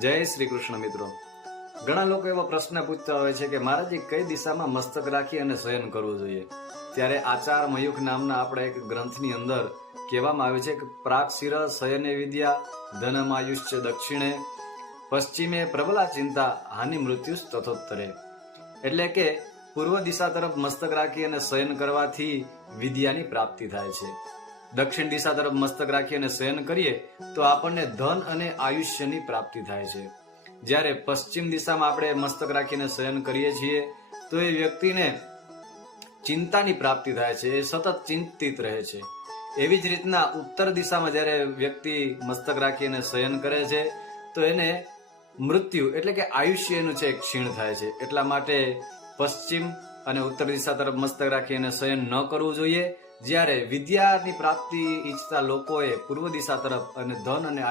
જય શ્રી કૃષ્ણ મિત્રો. ઘણા લોકો એવો પ્રશ્ન પૂછતા હોય છે કે મહારાજજી કઈ દિશામાં મસ્તક રાખી અને શયન કરવું જોઈએ. ત્યારે આચાર મયુખ નામના આપણા એક ગ્રંથની અંદર કહેવામાં આવ્યું છે કે પ્રાક શિર શયને વિદ્યા ધનમાયુષ્ચ દક્ષિણે પશ્ચિમે પ્રબલા ચિંતા હાનિ મૃત્યુસ તથોત્તરે. એટલે કે પૂર્વ દિશા તરફ મસ્તક રાખી અને શયન કરવાથી વિદ્યાની પ્રાપ્તિ થાય છે. દક્ષિણ દિશા તરફ મસ્તક રાખી અને શયન કરીએ તો આપણને ધન અને આયુષ્યની પ્રાપ્તિ થાય છે. જ્યારે પશ્ચિમ દિશામાં આપણે મસ્તક રાખીને શયન કરીએ છીએ તો એ વ્યક્તિને ચિંતાની પ્રાપ્તિ થાય છે, એ સતત ચિંતિત રહે છે. એવી જ રીતના ઉત્તર દિશામાં જ્યારે વ્યક્તિ મસ્તક રાખીને શયન કરે છે તો એને મૃત્યુ એટલે કે આયુષ્યનું છે ક્ષીણ થાય છે. એટલા માટે પશ્ચિમ અને ઉત્તર દિશા તરફ મસ્તક રાખીને શયન ન કરવું જોઈએ. જ્યારે વિદ્યાની પ્રાપ્તિ ઈચ્છતા લોકોએ પૂર્વ દિશા તરફ અને ધન અને